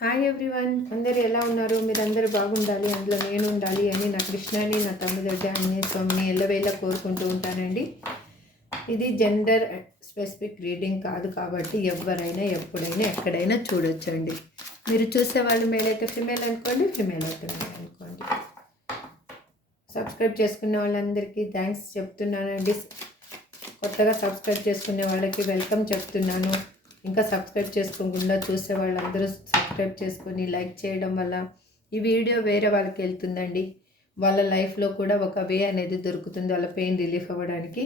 Hi everyone అందరు ఎలా ఉన్నారు? మీరు బాగుండాలి. అందులో నేను ఉండాలి అని నా కృష్ణని నా తమ్ముదొడ్డ అనే స్వామిని ఎల్లవేళ కోరుకుంటూ ఉంటానండి. ఇది జెండర్ స్పెసిఫిక్ రీడింగ్ కాదు కాబట్టి ఎవరైనా ఎప్పుడైనా ఎక్కడైనా చూడొచ్చండి. మీరు చూసే వాళ్ళు మేల్ అయితే ఫిమేల్ అనుకోండి ఫిమేల్ అయితే మేల్ అనుకోండి. సబ్స్క్రైబ్ చేసుకున్న వాళ్ళందరికీ థ్యాంక్స్ చెప్తున్నానండి. కొత్తగా సబ్స్క్రైబ్ చేసుకునే వాళ్ళకి వెల్కమ్ చెప్తున్నాను. ఇంకా సబ్స్క్రైబ్ చేసుకోకుండా చూసే వాళ్ళందరూ సబ్స్క్రైబ్ చేసుకొని లైక్ చేయడం వల్ల ఈ వీడియో వేరే వాళ్ళకి వెళ్తుందండి. వాళ్ళ లైఫ్లో కూడా ఒక వే అనేది దొరుకుతుంది. వాళ్ళ పెయిన్ రిలీఫ్ అవ్వడానికి.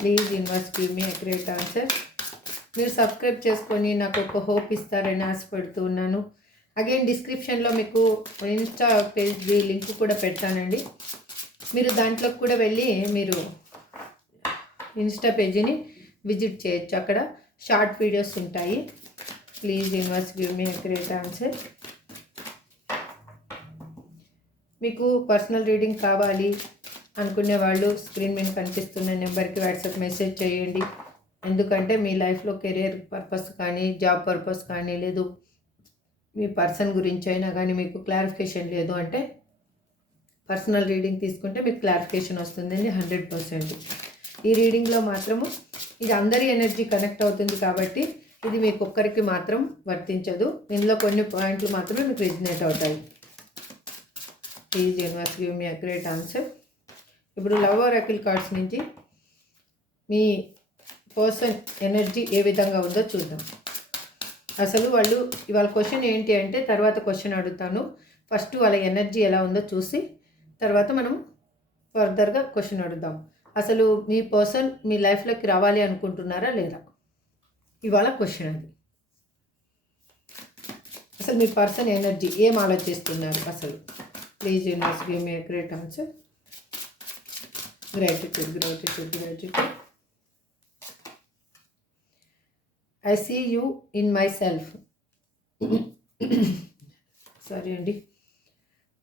ప్లీజ్ ఇన్వెస్ట్ గివ్ మీ గ్రేట్ ఆన్సర్. మీరు సబ్స్క్రైబ్ చేసుకొని నాకు ఒక హోప్ ఇస్తారని ఆశపడుతూ ఉన్నాను. అగైన్ డిస్క్రిప్షన్లో మీకు ఇన్స్టా పేజ్ది లింక్ కూడా పెడతానండి. మీరు దాంట్లో కూడా వెళ్ళి మీరు ఇన్స్టా పేజీని విజిట్ చేయొచ్చు. అక్కడ షార్ట్ వీడియోస్ ఉంటాయి. Please universe give me great answer. మీకు పర్సనల్ రీడింగ్ కావాలి అనుకునే వాళ్ళు స్క్రీన్ మీద కనిపిస్తున్న నెంబర్కి వాట్సాప్ మెసేజ్ చేయండి. ఎందుకంటే మీ లైఫ్లో కెరియర్ పర్పస్ కానీ జాబ్ పర్పస్ కానీ లేదు. మీ పర్సన్ గురించి అయినా కానీ మీకు క్లారిఫికేషన్ లేదు అంటే పర్సనల్ రీడింగ్ తీసుకుంటే మీకు క్లారిఫికేషన్ వస్తుందండి హండ్రెడ్ పర్సెంట్. ఈ రీడింగ్లో మాత్రము ఇది అందరి ఎనర్జీ కనెక్ట్ అవుతుంది కాబట్టి ఇది మీకు ఒక్కరికి మాత్రం వర్తించదు. ఇందులో కొన్ని పాయింట్లు మాత్రమే మీకు రిజినేట్ అవుతాయి. Please universe give me a great answer. ఇప్పుడు లవ్ అకిల్ కార్డ్స్ నుంచి మీ పర్సన్ ఎనర్జీ ఏ విధంగా ఉందో చూద్దాం. అసలు వాళ్ళు ఇవాళ క్వశ్చన్ ఏంటి అంటే తర్వాత క్వశ్చన్ అడుగుతాను. ఫస్ట్ వాళ్ళ ఎనర్జీ ఎలా ఉందో చూసి తర్వాత మనం ఫర్దర్గా క్వశ్చన్ అడుగుదాం. అసలు మీ పర్సన్ మీ లైఫ్లోకి రావాలి అనుకుంటున్నారా లేదా? ఇవాళ క్వశ్చన్ అది. అసలు మీ పర్సన్ ఎనర్జీ ఏం ఆలోచిస్తున్నారు అసలు? Please universe give me great answer. Gratitude gratitude gratitude. I see you in myself. Sorry అండి.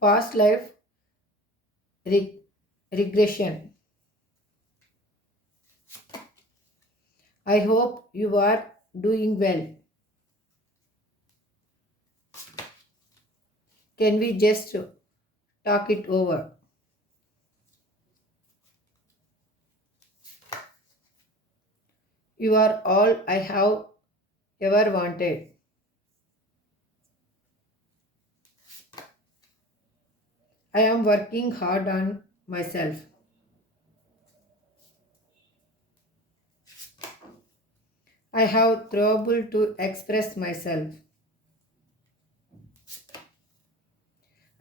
Past life re regression. I hope you are doing well. Can we just talk it over? You are all I have ever wanted. I am working hard on myself. I have trouble to express myself.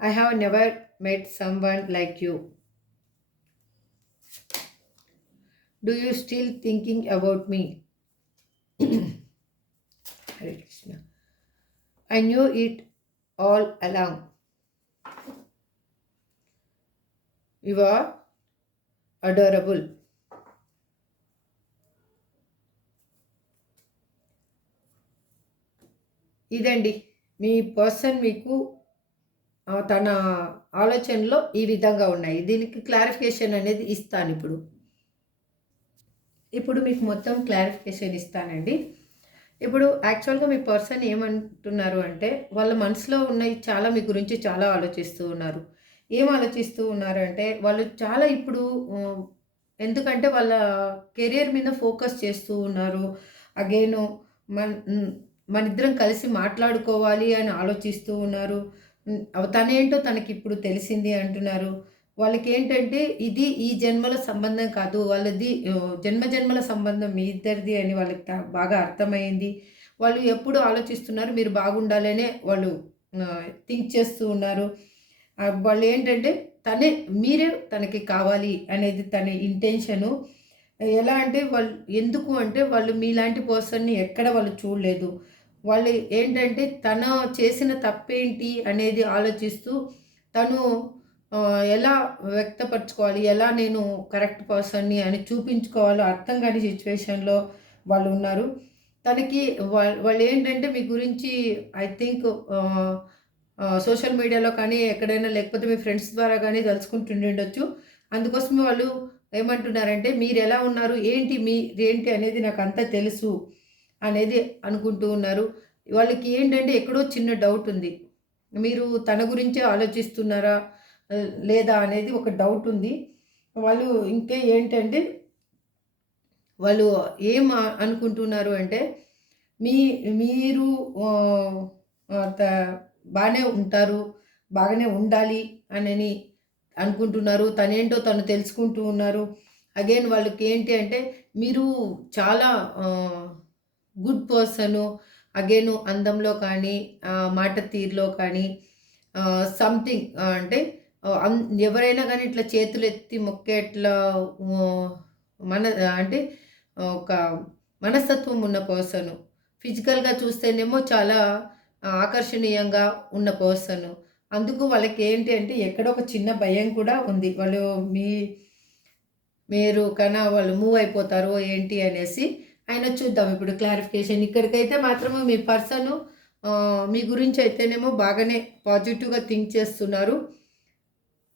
I have never met someone like you. Do you still thinking about me? Hare Krishna. I knew it all along. You are adorable. ఇదండి. మీ person మీకు తన ఆలోచనలో ఈ విధంగా ఉన్నాయి. దీనికి clarification అనేది ఇస్తాను ఇప్పుడు. ఇప్పుడు మీకు మొత్తం క్లారిఫికేషన్ ఇస్తానండి. ఇప్పుడు యాక్చువల్గా మీ పర్సన్ ఏమంటున్నారు అంటే వాళ్ళ మనసులో ఉన్నాయి చాలా మీ గురించి చాలా ఆలోచిస్తూ ఉన్నారు. ఏం ఆలోచిస్తూ ఉన్నారు అంటే వాళ్ళు చాలా ఇప్పుడు ఎందుకంటే వాళ్ళ కెరియర్ మీద ఫోకస్ చేస్తూ ఉన్నారు. అగైన్ మన మన ఇద్దరం కలిసి మాట్లాడుకోవాలి అని ఆలోచిస్తూ ఉన్నారు. తనేంటో తనకి ఇప్పుడు తెలిసింది అంటున్నారు. వాళ్ళకి ఏంటంటే ఇది ఈ జన్మల సంబంధం కాదు వాళ్ళది జన్మ జన్మల సంబంధం మీ ఇద్దరిది అని వాళ్ళకి బాగా అర్థమైంది. వాళ్ళు ఎప్పుడు ఆలోచిస్తున్నారు మీరు బాగుండాలనే వాళ్ళు థింక్ చేస్తూ ఉన్నారు. వాళ్ళు ఏంటంటే తనే మీరే తనకి కావాలి అనేది తన ఇంటెన్షను. ఎలా అంటే వాళ్ళు ఎందుకు అంటే వాళ్ళు మీలాంటి పర్సన్ని ఎక్కడ వాళ్ళు చూడలేదు. వాళ్ళు ఏంటంటే తన చేసిన తప్పేంటి అనేది ఆలోచిస్తూ తను ఎలా వ్యక్తపరచుకోవాలి ఎలా నేను కరెక్ట్ పర్సన్ని అని చూపించుకోవాలో అర్థం కాని సిచ్యువేషన్లో వాళ్ళు ఉన్నారు. తనకి వా- వాళ్ళు ఏంటంటే మీ గురించి ఐ థింక్ సోషల్ మీడియాలో కానీ ఎక్కడైనా లేకపోతే మీ ఫ్రెండ్స్ ద్వారా కానీ తెలుసుకుంటుండి ఉండొచ్చు. అందుకోసమే వాళ్ళు ఏమంటున్నారంటే మీరు ఎలా ఉన్నారు? ఏంటి మీ ఏంటి అనేది నాకు అంతా తెలుసు. అనేది అనుకుంటూ ఉన్నారు. వాళ్ళకి ఏంటంటే ఎక్కడో చిన్న డౌట్ ఉంది. మీరు తన గురించే ఆలోచిస్తున్నారా? లేదా అనేది ఒక డౌట్ ఉంది. వాళ్ళు ఇంకే ఏంటంటే వాళ్ళు ఏం అనుకుంటున్నారు అంటే మీ మీరు బాగానే ఉంటారు బాగానే ఉండాలి అని అనుకుంటున్నారు. తనేంటో తను తెలుసుకుంటూ ఉన్నారు. అగైన్ వాళ్ళకి ఏంటి అంటే మీరు చాలా గుడ్ పర్సను అగైన్ అందంలో కానీ మాట తీరులో కానీ సంథింగ్ అంటే ఎవరైనా కానీ ఇట్లా చేతులు ఎత్తి మొక్కేట్లా మన అంటే ఒక మనస్తత్వం ఉన్న పర్సను. ఫిజికల్గా చూస్తేనేమో చాలా ఆకర్షణీయంగా ఉన్న పర్సన్. అందుకు వాళ్ళకి ఏంటి అంటే ఎక్కడ ఒక చిన్న భయం కూడా ఉంది. వాళ్ళు మీ మీరు కన్నా వాళ్ళు మూవ్ అయిపోతారు ఏంటి అనేసి ఆయన చూద్దాం. ఇప్పుడు క్లారిఫికేషన్ ఇక్కడికైతే మాత్రము మీ పర్సన్ మీ గురించి అయితేనేమో బాగానే పాజిటివ్గా థింక్ చేస్తున్నారు.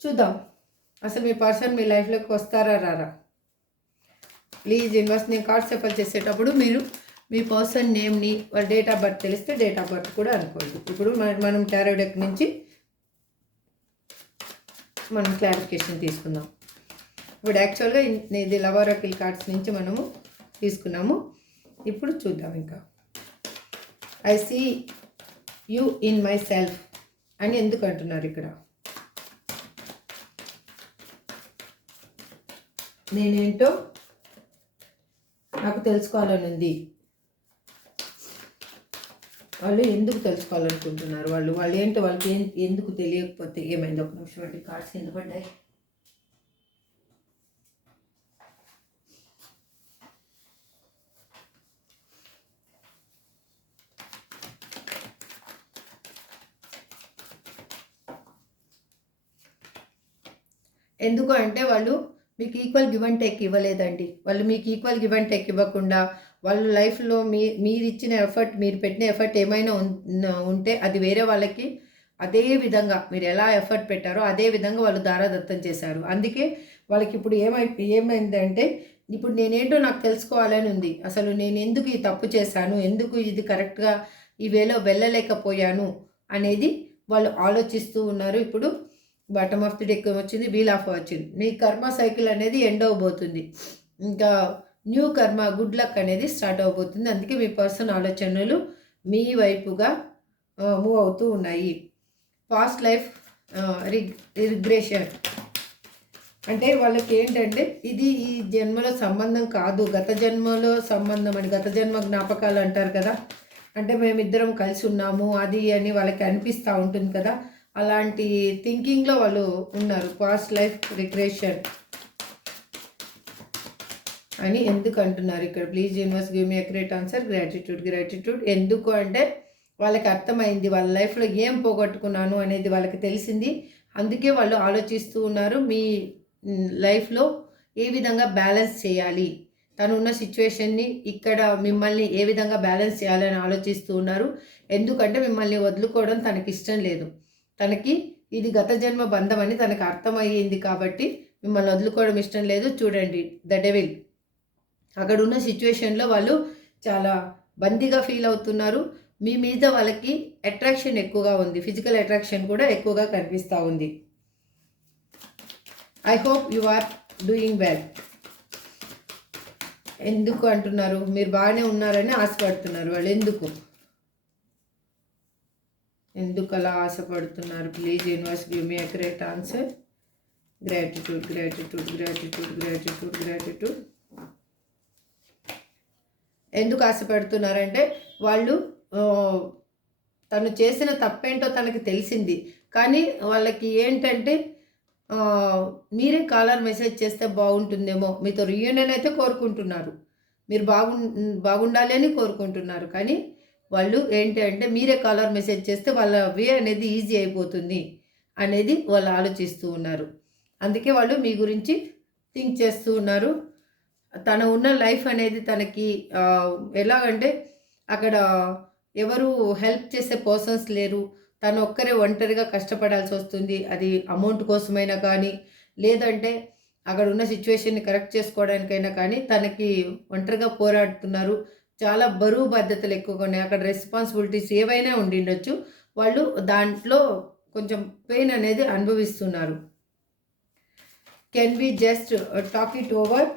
చూద్దాం. అసలు మీ పర్సన్ మీ లైఫ్లోకి వస్తారా రారా? ప్లీజ్ ఇన్వర్స్ నేను కార్డ్ సెఫల్ చేసేటప్పుడు మీరు మీ పర్సన్ నేమ్ని వాళ్ళ డేట్ ఆఫ్ బర్త్ తెలిస్తే డేట్ ఆఫ్ బర్త్ కూడా అనుకోండి. ఇప్పుడు మనం టారోడెక్ నుంచి మనం క్లారిఫికేషన్ తీసుకుందాం. ఇప్పుడు యాక్చువల్గా ఇది లవరకిల్ కార్డ్స్ నుంచి మనము తీసుకున్నాము. ఇప్పుడు చూద్దాం ఇంకా. I see you in myself అని ఎందుకు అంటున్నారు ఇక్కడ? నేనేంటో నాకు తెలుసుకోవాలని ఉంది. వాళ్ళు ఎందుకు తెలుసుకోవాలనుకుంటున్నారు వాళ్ళు? వాళ్ళు ఏంటో వాళ్ళకి ఎందుకు తెలియకపోతే ఏమైంది? ఒక నిమిషం అంటే కార్డ్స్ కింద పడ్డాయి. ఎందుకు అంటే వాళ్ళు మీకు ఈక్వల్ గివ్ అండ్ టేక్ ఇవ్వలేదండి. వాళ్ళు మీకు ఈక్వల్ గివ్ అండ్ టేక్ ఇవ్వకుండా వాళ్ళ లైఫ్లో మీ మీరు ఇచ్చిన ఎఫర్ట్ మీరు పెట్టిన ఎఫర్ట్ ఏమైనా ఉంటే అది వేరే వాళ్ళకి అదే విధంగా మీరు ఎలా ఎఫర్ట్ పెట్టారో అదే విధంగా వాళ్ళు దారాదత్తం చేశారు. అందుకే వాళ్ళకి ఇప్పుడు ఏమై ఏమైందంటే ఇప్పుడు నేనేంటో నాకు తెలుసుకోవాలని ఉంది. అసలు నేను ఎందుకు ఈ తప్పు చేశాను? ఎందుకు ఇది కరెక్ట్గా ఈ వేలో వెళ్ళలేకపోయాను? అనేది వాళ్ళు ఆలోచిస్తూ ఉన్నారు. ఇప్పుడు బాటమ్ ఆఫ్ ది డెక్ వచ్చింది వీల్ ఆఫ్ వచ్చింది. మీ కర్మ సైకిల్ అనేది ఎండ్ అవబోతుంది. ఇంకా న్యూ కర్మ గుడ్ లక్ అనేది స్టార్ట్ అవబోతుంది. అందుకే మీ పర్సన్ ఆలోచనలు మీ వైపుగా మూవ్ అవుతూ ఉన్నాయి. పాస్ట్ లైఫ్ రిగ్ రిగ్రెషన్ అంటే వాళ్ళకి ఏంటంటే ఇది ఈ జన్మలో సంబంధం కాదు. గత జన్మలో సంబంధం అని గత జన్మ జ్ఞాపకాలు అంటారు కదా. అంటే మేమిద్దరం కలిసి ఉన్నాము అది అని వాళ్ళకి అనిపిస్తూ ఉంటుంది కదా. అలాంటి థింకింగ్లో వాళ్ళు ఉన్నారు. పాస్ట్ లైఫ్ రిగ్రెషన్ అని ఎందుకు అంటున్నారు ఇక్కడ? Please universe give me accurate answer gratitude gratitude ఎందుకు అంటే వాళ్ళకి అర్థమైంది వాళ్ళ లైఫ్లో ఏం పోగొట్టుకున్నాను అనేది వాళ్ళకి తెలిసింది. అందుకే వాళ్ళు ఆలోచిస్తూ ఉన్నారు మీ లైఫ్లో ఏ విధంగా బ్యాలెన్స్ చేయాలి? తను ఉన్న సిచ్యువేషన్ని ఇక్కడ మిమ్మల్ని ఏ విధంగా బ్యాలెన్స్ చేయాలని ఆలోచిస్తూ ఉన్నారు. ఎందుకంటే మిమ్మల్ని వదులుకోవడం తనకి ఇష్టం లేదు. తనకి ఇది గత జన్మ బంధం అని తనకు అర్థమయ్యింది కాబట్టి మిమ్మల్ని వదులుకోవడం ఇష్టం లేదు. చూడండి ద డెవిల్. అక్కడ ఉన్న సిచ్యువేషన్లో వాళ్ళు చాలా బందీగా ఫీల్ అవుతున్నారు. మీ మీద వాళ్ళకి అట్రాక్షన్ ఎక్కువగా ఉంది. ఫిజికల్ అట్రాక్షన్ కూడా ఎక్కువగా కనిపిస్తూ ఉంది. I hope you are doing well. ఎందుకు అంటున్నారు? మీరు బాగానే ఉన్నారని ఆశపడుతున్నారు వాళ్ళు. ఎందుకు? ఎందుకు అలా ఆశపడుతున్నారు please universe give me accurate answer gratitude gratitude gratitude gratitude gratitude ఎందుకు ఆశపడుతున్నారంటే వాళ్ళు తను చేసిన తప్పేంటో తనకి తెలిసింది. కానీ వాళ్ళకి ఏంటంటే మీరే కాలర్ మెసేజ్ చేస్తే బాగుంటుందేమో మీతో రియూనియన్ అయితే కోరుకుంటున్నారు. మీరు బాగు బాగుండాలి అని కోరుకుంటున్నారు. కానీ వాళ్ళు ఏంటి అంటే మీరే కాలర్ మెసేజ్ చేస్తే వాళ్ళ వే అనేది ఈజీ అయిపోతుంది అనేది వాళ్ళు ఆలోచిస్తూ ఉన్నారు. అందుకే వాళ్ళు మీ గురించి థింక్ చేస్తూ ఉన్నారు. తన ఉన్న లైఫ్ అనేది తనకి ఎలాగంటే అక్కడ ఎవరు హెల్ప్ చేసే పర్సన్స్ లేరు. తను ఒక్కరే ఒంటరిగా కష్టపడాల్సి వస్తుంది. అది అమౌంట్ కోసమైనా కానీ లేదంటే అక్కడ ఉన్న సిచ్యువేషన్ని కరెక్ట్ చేసుకోవడానికైనా కానీ తనకి ఒంటరిగా పోరాడుతున్నారు. చాలా బరువు బాధ్యతలు ఎక్కువగా ఉన్నాయి. అక్కడ రెస్పాన్సిబిలిటీస్ ఏవైనా ఉండిండొచ్చు. వాళ్ళు దాంట్లో కొంచెం పెయిన్ అనేది అనుభవిస్తున్నారు. Can be just talk it over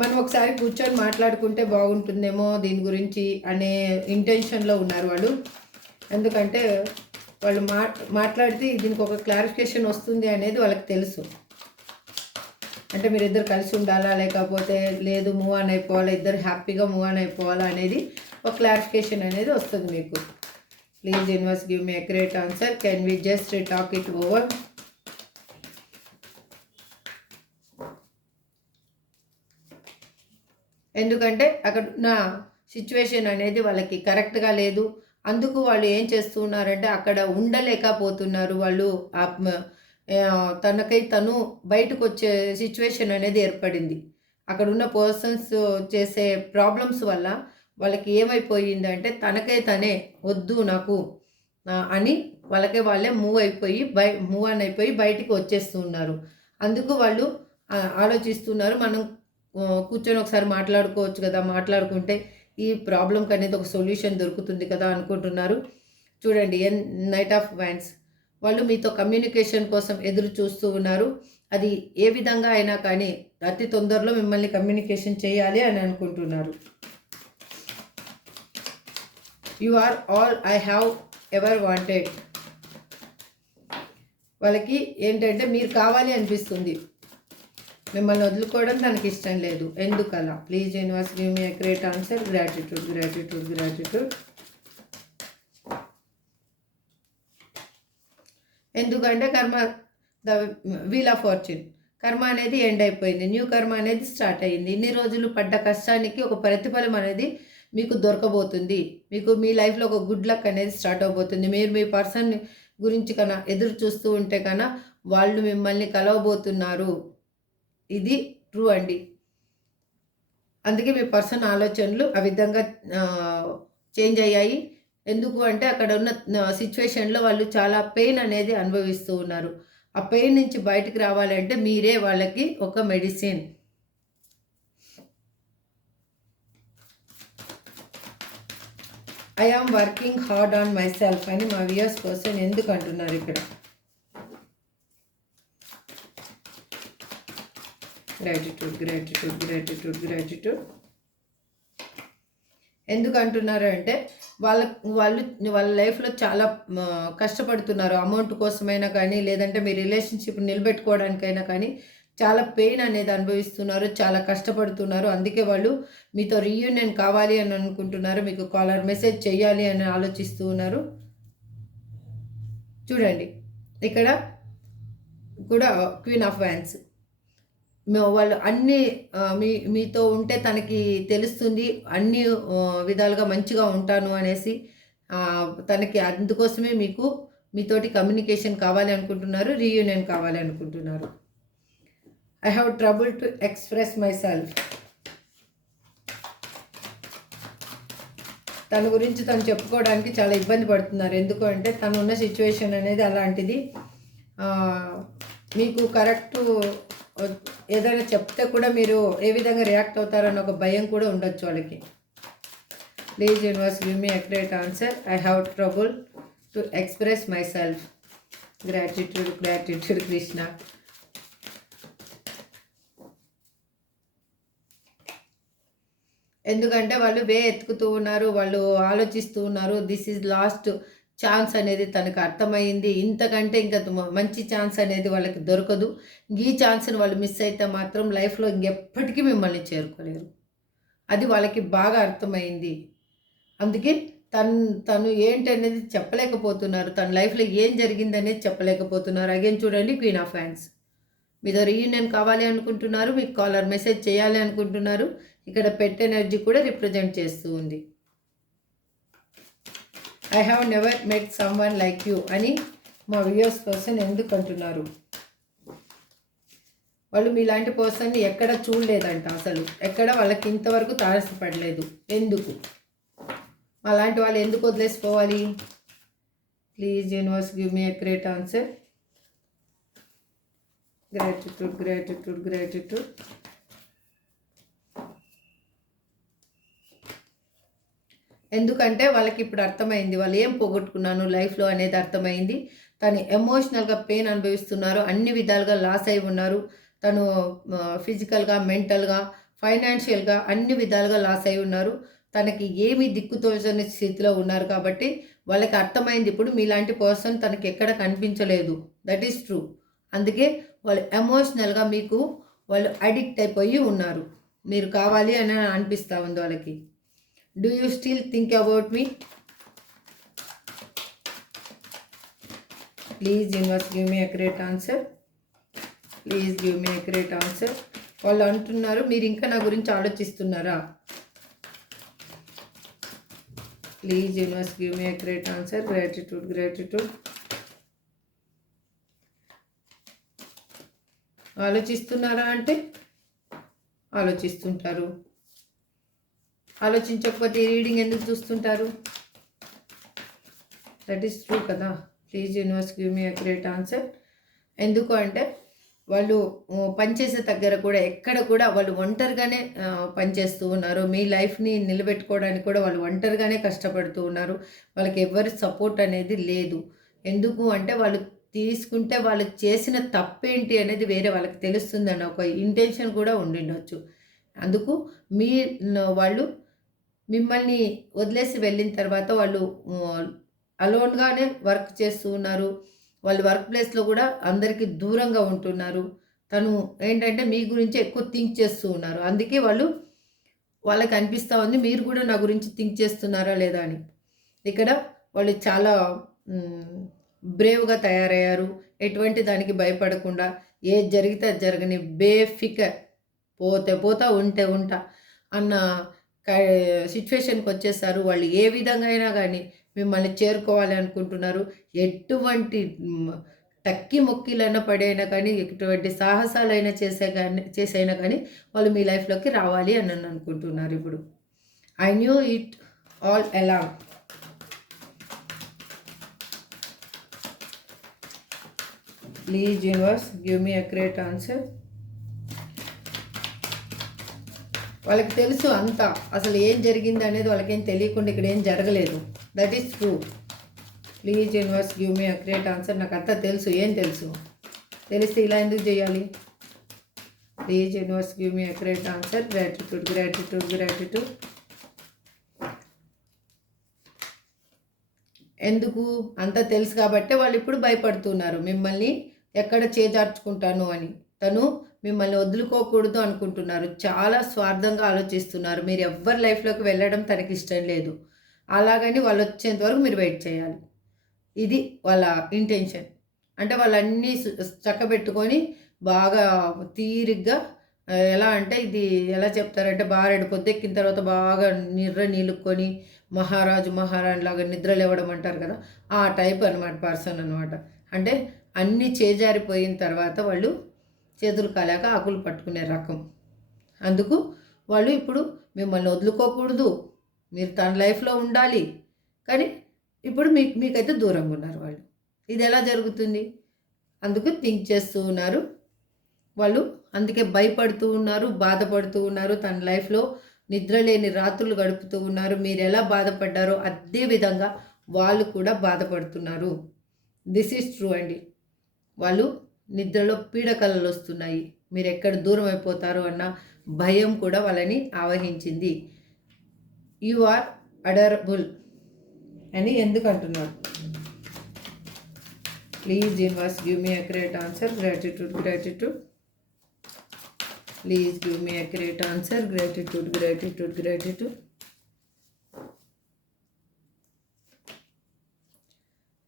మనం ఒకసారి కూర్చొని మాట్లాడుకుంటే బాగుంటుందేమో దీని గురించి అనే ఇంటెన్షన్లో ఉన్నారు వాళ్ళు. ఎందుకంటే వాళ్ళు మా మాట్లాడితే దీనికి ఒక క్లారిఫికేషన్ వస్తుంది అనేది వాళ్ళకి తెలుసు. అంటే మీరు ఇద్దరు కలిసి ఉండాలా? లేకపోతే లేదు మూవ్ ఆన్ అయిపోవాలా? ఇద్దరు హ్యాపీగా మూవ్ ఆన్ అయిపోవాలా అనేది ఒక క్లారిఫికేషన్ అనేది వస్తుంది మీకు. Please universe give me accurate answer can we just talk it over ఎందుకంటే అక్కడ నా సిచ్యువేషన్ అనేది వాళ్ళకి కరెక్ట్గా లేదు. అందుకు వాళ్ళు ఏం చేస్తున్నారంటే అక్కడ ఉండలేకపోతున్నారు. వాళ్ళు తనకై తను బయటకు వచ్చే సిచ్యువేషన్ అనేది ఏర్పడింది. అక్కడ ఉన్న పర్సన్స్ చేసే ప్రాబ్లమ్స్ వల్ల వాళ్ళకి ఏమైపోయిందంటే తనకై తనే వద్దు నాకు అని వాళ్ళకే వాళ్ళే మూవ్ అయిపోయి బై మూవ్ అని అయిపోయి బయటికి వచ్చేస్తున్నారు అందుకు వాళ్ళు ఆలోచిస్తున్నారు మనం కూర్చొని ఒకసారి మాట్లాడుకోవచ్చు కదా మాట్లాడుకుంటే ఈ ప్రాబ్లంకి అనేది ఒక సొల్యూషన్ దొరుకుతుంది కదా అనుకుంటున్నారు. చూడండి ఎన్ నైట్ ఆఫ్ వ్యాండ్స్ వాళ్ళు మీతో కమ్యూనికేషన్ కోసం ఎదురు చూస్తూ ఉన్నారు. అది ఏ విధంగా అయినా కానీ అతి తొందరలో మిమ్మల్ని కమ్యూనికేషన్ చేయాలి అని అనుకుంటున్నారు. You are all I have ever wanted వాళ్ళకి ఏంటంటే మీరు కావాలి అనిపిస్తుంది. మిమ్మల్ని వదులుకోవడం దానికి ఇష్టం లేదు. ఎందుకలా? Please universe give me great answer gratitude gratitude gratitude ఎందుకంటే కర్మ ద వీల్ ఆఫ్ ఫార్చ్యూన్. కర్మ అనేది ఎండ్ అయిపోయింది. న్యూ కర్మ అనేది స్టార్ట్ అయ్యింది ఇన్ని రోజులు పడ్డ కష్టానికి ఒక ప్రతిఫలం అనేది మీకు దొరకబోతుంది. మీకు మీ లైఫ్లో ఒక గుడ్ లక్ అనేది స్టార్ట్ అవబోతుంది. మీరు మీ పర్సన్ గురించి కన్నా ఎదురు చూస్తూ ఉంటే కన్నా వాళ్ళు మిమ్మల్ని కలవబోతున్నారు. ఇది ట్రూ అండి. అందుకే మీ పర్సన్ ఆలోచనలు ఆ విధంగా చేంజ్ అయ్యాయి. ఎందుకు అంటే అక్కడ ఉన్న సిచ్యువేషన్లో వాళ్ళు చాలా పెయిన్ అనేది అనుభవిస్తూ ఉన్నారు. ఆ పెయిన్ నుంచి బయటకు రావాలంటే మీరే వాళ్ళకి ఒక medicine I am working hard on myself అని మా వ్యూయర్స్ కోసం ఎందుకు అంటున్నారు ఇక్కడ? గ్రాటిట్యూడ్ గ్రాటిట్యూడ్ గ్రాటిట్యూడ్ గ్రాటిట్యూడ్ ఎందుకు అంటున్నారు అంటే వాళ్ళ వాళ్ళు వాళ్ళ లైఫ్లో చాలా కష్టపడుతున్నారు. అమౌంట్ కోసమైనా కానీ లేదంటే మీ రిలేషన్షిప్ నిలబెట్టుకోవడానికైనా కానీ చాలా పెయిన్ అనేది అనుభవిస్తున్నారు చాలా కష్టపడుతున్నారు. అందుకే వాళ్ళు మీతో రీయూనియన్ కావాలి అని అనుకుంటున్నారు. మీకు కాలర్ మెసేజ్ చేయాలి అని ఆలోచిస్తూ ఉన్నారు. చూడండి. ఇక్కడ కూడా క్వీన్ ఆఫ్ వ్యాన్స్. వాళ్ళు అన్ని మీ మీతో ఉంటే తనకి తెలుస్తుంది అన్ని విధాలుగా మంచిగా ఉంటాను అనేసి తనకి అందుకోసమే మీకు మీతోటి కమ్యూనికేషన్ కావాలి అనుకుంటున్నారు రీయూనియన్ కావాలి అనుకుంటున్నారు. I have trouble to express myself తన గురించి తను చెప్పుకోవడానికి చాలా ఇబ్బంది పడుతున్నారు. ఎందుకు అంటే తను ఉన్న సిచ్యువేషన్ అనేది అలాంటిది. మీకు కరెక్టు ఏదైనా చెప్తే కూడా మీరు ఏ విధంగా రియాక్ట్ అవుతారన్న ఒక భయం కూడా ఉండొచ్చు వాళ్ళకి. Please universe give me accurate answer I have trouble to express myself gratitude gratitude Krishna ఎందుకంటే వాళ్ళు వే ఎత్తుకుతూ ఉన్నారు వాళ్ళు ఆలోచిస్తూ ఉన్నారు దిస్ ఈజ్ లాస్ట్ ఛాన్స్ అనేది తనకు అర్థమైంది ఇంతకంటే ఇంకా మంచి ఛాన్స్ అనేది వాళ్ళకి దొరకదు. ఈ ఛాన్స్ని వాళ్ళు మిస్ అయితే మాత్రం లైఫ్లో ఇంకెప్పటికీ మిమ్మల్ని చేరుకోలేరు. అది వాళ్ళకి బాగా అర్థమైంది అందుకే తను తను ఏంటి అనేది చెప్పలేకపోతున్నారు. తన లైఫ్లో ఏం జరిగిందనేది చెప్పలేకపోతున్నారు. అగైన్ చూడండి క్వీన్ ఆఫ్ హ్యాండ్స్. మీతో రీయూనియన్ కావాలి అనుకుంటున్నారు. మీకు కాలర్ మెసేజ్ చేయాలి అనుకుంటున్నారు. ఇక్కడ పెట్ ఎనర్జీ కూడా రిప్రజెంట్ చేస్తూ ఉంది. I have never met someone like you అని మా వ్యూయర్స్ పర్సన్ ఎందుకు అంటున్నారు? వాళ్ళు మీలాంటి పర్సన్ని ఎక్కడ చూడలేదంట అసలు. ఎక్కడ వాళ్ళకి ఇంతవరకు తారసపడలేదు ఎందుకు? అలాంటి వాళ్ళు ఎందుకు వదిలేసిపోవాలి? Please universe give me a great answer gratitude gratitude gratitude ఎందుకంటే వాళ్ళకి ఇప్పుడు అర్థమైంది వాళ్ళు ఏం పోగొట్టుకున్నాను లైఫ్లో అనేది అర్థమైంది. తను ఎమోషనల్గా పెయిన్ అనుభవిస్తున్నారు అన్ని విధాలుగా లాస్ అయి ఉన్నారు. తను ఫిజికల్గా మెంటల్గా ఫైనాన్షియల్గా అన్ని విధాలుగా లాస్ అయి ఉన్నారు. తనకి ఏమి దిక్కుతోచని స్థితిలో ఉన్నారు కాబట్టి వాళ్ళకి అర్థమైంది ఇప్పుడు మీలాంటి పర్సన్ తనకి ఎక్కడ కనిపించలేదు. That is true. అందుకే వాళ్ళు ఎమోషనల్గా మీకు వాళ్ళు అడిక్ట్ అయిపోయి ఉన్నారు. మీరు కావాలి అని అనిపిస్తూ ఉంది వాళ్ళకి. Do you still think about me please universe give me accurate answer please give me accurate answer వాళ్ళు అంటున్నారు మీరు ఇంకా నా గురించి ఆలోచిస్తున్నారా? Please universe give me accurate answer gratitude gratitude ఆలోచిస్తున్నారా అంటే ఆలోచిస్తుంటారు. ఆలోచించకపోతే రీడింగ్ ఎందుకు చూస్తుంటారు? దట్ ఈస్ ట్రూ కదా. Please universe give me accurate answer ఎందుకు అంటే వాళ్ళు పనిచేసే దగ్గర కూడా ఎక్కడ కూడా వాళ్ళు ఒంటరిగానే పనిచేస్తూ ఉన్నారు. మీ లైఫ్ని నిలబెట్టుకోవడానికి కూడా వాళ్ళు ఒంటరిగానే కష్టపడుతూ ఉన్నారు. వాళ్ళకి ఎవరి సపోర్ట్ అనేది లేదు. ఎందుకు అంటే వాళ్ళు తీసుకుంటే వాళ్ళు చేసిన తప్పేంటి అనేది వేరే వాళ్ళకి తెలుస్తుందని ఒక ఇంటెన్షన్ కూడా ఉండిండొచ్చు అందుకు మీ వాళ్ళు మిమ్మల్ని వదిలేసి వెళ్ళిన తర్వాత వాళ్ళు అలోన్గానే వర్క్ చేస్తూ ఉన్నారు. వాళ్ళు వర్క్ ప్లేస్లో కూడా అందరికీ దూరంగా ఉంటున్నారు. తను ఏంటంటే మీ గురించి ఎక్కువ థింక్ చేస్తూ ఉన్నారు. అందుకే వాళ్ళు వాళ్ళకి అనిపిస్తూ ఉంది మీరు కూడా నా గురించి థింక్ చేస్తున్నారా లేదా అని. ఇక్కడ వాళ్ళు చాలా బ్రేవ్గా తయారయ్యారు. ఎటువంటి దానికి భయపడకుండా ఏది జరిగితే జరగని బేఫికర్ పోతే పోతా ఉంటే ఉంటా అన్న సిచ్యువేషన్కి వచ్చేసారు. వాళ్ళు ఏ విధంగా అయినా కానీ మిమ్మల్ని చేరుకోవాలి అనుకుంటున్నారు. ఎటువంటి టక్కి మొక్కిలైనా పడైనా కానీ ఎటువంటి సాహసాలైనా చేసే కానీ చేసైనా కానీ వాళ్ళు మీ లైఫ్లోకి రావాలి అని అనుకుంటున్నారు ఇప్పుడు. ఐ న్యూ ఇట్ ఆల్ ఎలా please universe give me accurate answer వాళ్ళకి తెలుసు అంతా. అసలు ఏం జరిగింది అనేది వాళ్ళకేం తెలియకుండా ఇక్కడ ఏం జరగలేదు. That is true please universe give me accurate answer నాకు అంతా తెలుసు ఏం తెలుసు? తెలిస్తే ఇలా ఎందుకు చేయాలి? Please universe give me accurate answer gratitude gratitude gratitude ఎందుకు? అంతా తెలుసు కాబట్టే వాళ్ళు ఇప్పుడు భయపడుతున్నారు. మిమ్మల్ని ఎక్కడ చేజార్చుకుంటాను అని. తను మిమ్మల్ని వదులుకోకూడదు అనుకుంటున్నారు. చాలా స్వార్థంగా ఆలోచిస్తున్నారు. మీరు ఎవ్వరి లైఫ్లోకి వెళ్ళడం తనకి ఇష్టం లేదు. అలాగని వాళ్ళు వచ్చేంత వరకు మీరు వెయిట్ చేయాలి. ఇది వాళ్ళ ఇంటెన్షన్. అంటే వాళ్ళన్నీ చక్కబెట్టుకొని బాగా తీరిగ్గా ఎలా అంటే ఇది ఎలా చెప్తారంటే బారెడు పొద్దెక్కిన తర్వాత బాగా నిర్ర నీలుక్కొని మహారాజు మహారాణి లాగా నిద్ర లేవడం అంటారు కదా? ఆ టైప్ అనమాట పర్సన్ అనమాట అంటే అన్నీ చేజారిపోయిన తర్వాత వాళ్ళు చేతులు కాలాక ఆకులు పట్టుకునే రకం. అందుకు వాళ్ళు ఇప్పుడు మిమ్మల్ని వదులుకోకూడదు. మీరు తన లైఫ్లో ఉండాలి. కానీ ఇప్పుడు మీకు మీకైతే దూరంగా ఉన్నారు వాళ్ళు. ఇది ఎలా జరుగుతుంది? అందుకు థింక్ చేస్తూ ఉన్నారు. వాళ్ళు అందుకే భయపడుతూ ఉన్నారు బాధపడుతూ ఉన్నారు. తన లైఫ్లో నిద్ర లేని రాత్రులు గడుపుతూ ఉన్నారు. మీరు ఎలా బాధపడ్డారో అదే విధంగా వాళ్ళు కూడా బాధపడుతున్నారు. దిస్ ఈజ్ ట్రూ అండి. వాళ్ళు నిద్రలో పీడకలలు వస్తున్నాయి. మీరు ఎక్కడ దూరం అయిపోతారో అన్న భయం కూడా వాళ్ళని ఆవహించింది. యు ఆర్ అడరబుల్ అని ఎందుకు అంటున్నారు? Please universe give me accurate answer. Gratitude gratitude. Please give me accurate answer. Gratitude gratitude gratitude.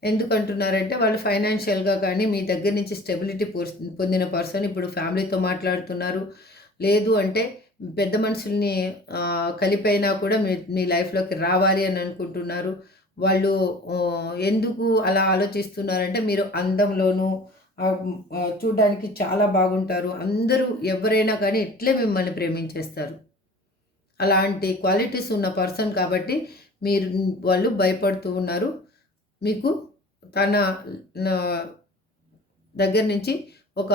ఎందుకంటున్నారంటే వాళ్ళు ఫైనాన్షియల్గా కానీ మీ దగ్గర నుంచి స్టెబిలిటీ పొందిన పర్సన్ ఇప్పుడు ఫ్యామిలీతో మాట్లాడుతున్నారు. లేదు అంటే పెద్ద మనుషుల్ని కలిపైనా కూడా మీ మీ లైఫ్లోకి రావాలి అని అనుకుంటున్నారు. వాళ్ళు ఎందుకు అలా ఆలోచిస్తున్నారంటే మీరు అందంలోనూ చూడడానికి చాలా బాగుంటారు. అందరూ ఎవరైనా కానీ ఇట్లే మిమ్మల్ని ప్రేమించేస్తారు. అలాంటి క్వాలిటీస్ ఉన్న పర్సన్ కాబట్టి మీరు వాళ్ళు భయపడుతూ ఉన్నారు. మీకు తన దగ్గర నుంచి ఒక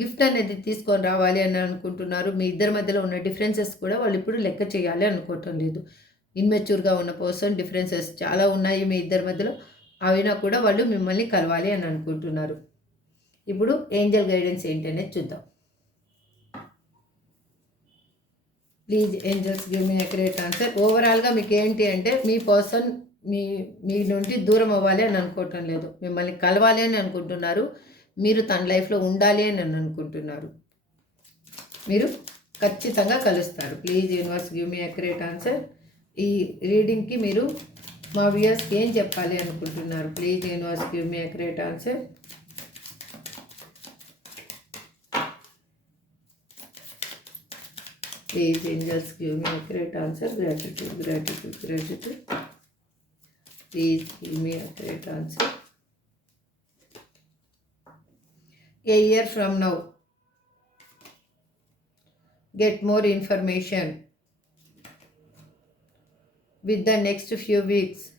గిఫ్ట్ అనేది తీసుకొని రావాలి అని అనుకుంటున్నారు. మీ ఇద్దరి మధ్యలో ఉన్న డిఫరెన్సెస్ కూడా వాళ్ళు ఇప్పుడు లెక్క చేయాలి అనుకోవటం లేదు. ఇన్మెచ్యూర్గా ఉన్న పర్సన్ డిఫరెన్సెస్ చాలా ఉన్నాయి మీ ఇద్దరి మధ్యలో. అయినా కూడా వాళ్ళు మిమ్మల్ని కలవాలి అని అనుకుంటున్నారు. ఇప్పుడు ఏంజల్ గైడెన్స్ ఏంటనేది చూద్దాం. Please angels give me accurate answer. ఓవరాల్గా మీకు ఏంటి అంటే మీ పర్సన్ మీ మీ నుండి దూరం అవ్వాలి అని అనుకోవటం లేదు. మిమ్మల్ని కలవాలి అని అనుకుంటున్నారు. మీరు తన లైఫ్లో ఉండాలి అని అనుకుంటున్నారు. మీరు ఖచ్చితంగా కలుస్తారు. Please universe give me accurate answer. ఈ రీడింగ్కి మీరు మా వ్యూయర్స్కి ఏం చెప్పాలి అనుకుంటున్నారు? Please universe give me accurate answer. Please angels give me accurate answer. Gratitude gratitude gratitude Please give me a correct answer. A year from now. Get more information. With the next few weeks.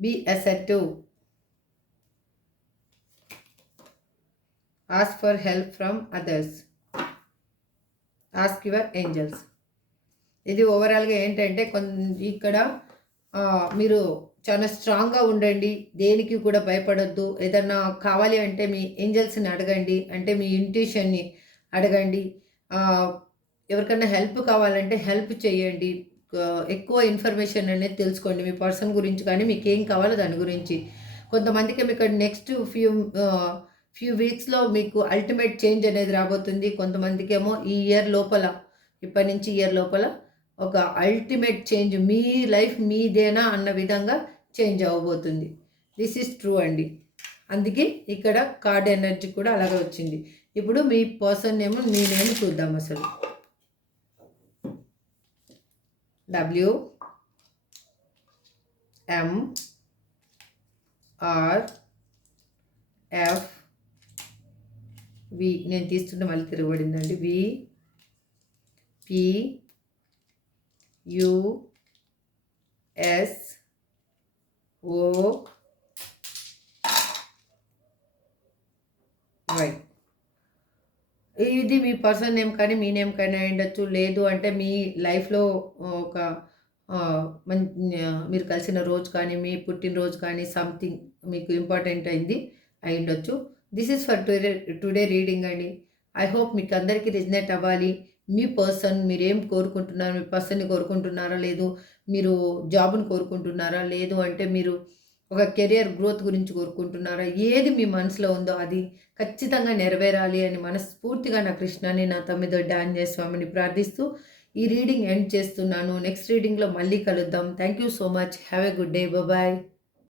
Be assertive. Ask for help from others. Ask your angels. ఇది ఓవరాల్గా ఏంటంటే కొన్ ఇక్కడ మీరు చాలా స్ట్రాంగ్గా ఉండండి దేనికి కూడా భయపడొద్దు. ఏదన్నా కావాలి అంటే మీ ఏంజల్స్ని అడగండి అంటే మీ ఇంట్యూషన్ని అడగండి. ఎవరికైనా హెల్ప్ కావాలంటే హెల్ప్ చేయండి. ఎక్కువ ఇన్ఫర్మేషన్ అనేది తెలుసుకోండి. మీ పర్సన్ గురించి కానీ మీకు ఏం కావాలో దాని గురించి. కొంతమందికి మీకు నెక్స్ట్ ఫ్యూ ఫ్యూ వీక్స్లో మీకు అల్టిమేట్ చేంజ్ అనేది రాబోతుంది. కొంతమందికి ఏమో ఈ ఇయర్ లోపల ఇప్పటి నుంచి ఇయర్ లోపల ఒక అల్టిమేట్ చేంజ్ మీ లైఫ్ మీదేనా అన్న విధంగా చేంజ్ అవ్వబోతుంది. దిస్ ఈస్ ట్రూ అండి. అందుకే ఇక్కడ కార్డ్ ఎనర్జీ కూడా అలాగే వచ్చింది. ఇప్పుడు మీ పర్సన్ ఏమో మీ నేమ్ చూద్దాం అసలు. W M R F V నేను తీస్తుంటే మళ్ళీ తిరగబడిందండి. V P U S O Y. ఇది మీ పర్సన్ నేమ్ కానీ మీ నేమ్ కానీ అయ్యుండొచ్చు ఉండొచ్చు. లేదు అంటే మీ లైఫ్లో ఒక మీరు కలిసిన రోజు కానీ మీ పుట్టినరోజు కానీ సంథింగ్ మీకు ఇంపార్టెంట్ అయింది అయి ఉండొచ్చు. This is for today today reading అండి. ఐ హోప్ మీకు అందరికీ రిజనేట్ అవ్వాలి. మీ పర్సన్ మీరు ఏం కోరుకుంటున్నారు మీ పర్సన్ని కోరుకుంటున్నారా లేదు మీరు జాబ్ని కోరుకుంటున్నారా లేదు అంటే మీరు ఒక కెరియర్ గ్రోత్ గురించి కోరుకుంటున్నారా ఏది మీ మనసులో ఉందో అది ఖచ్చితంగా నెరవేరాలి అని మనస్ఫూర్తిగా నా కృష్ణాన్ని నా తమ్మిదొడ్డ ఆంజనేయ స్వామిని ప్రార్థిస్తూ ఈ రీడింగ్ ఎండ్ చేస్తున్నాను. నెక్స్ట్ రీడింగ్లో మళ్ళీ కలుద్దాం. Thank you so much. Have a good day. Bye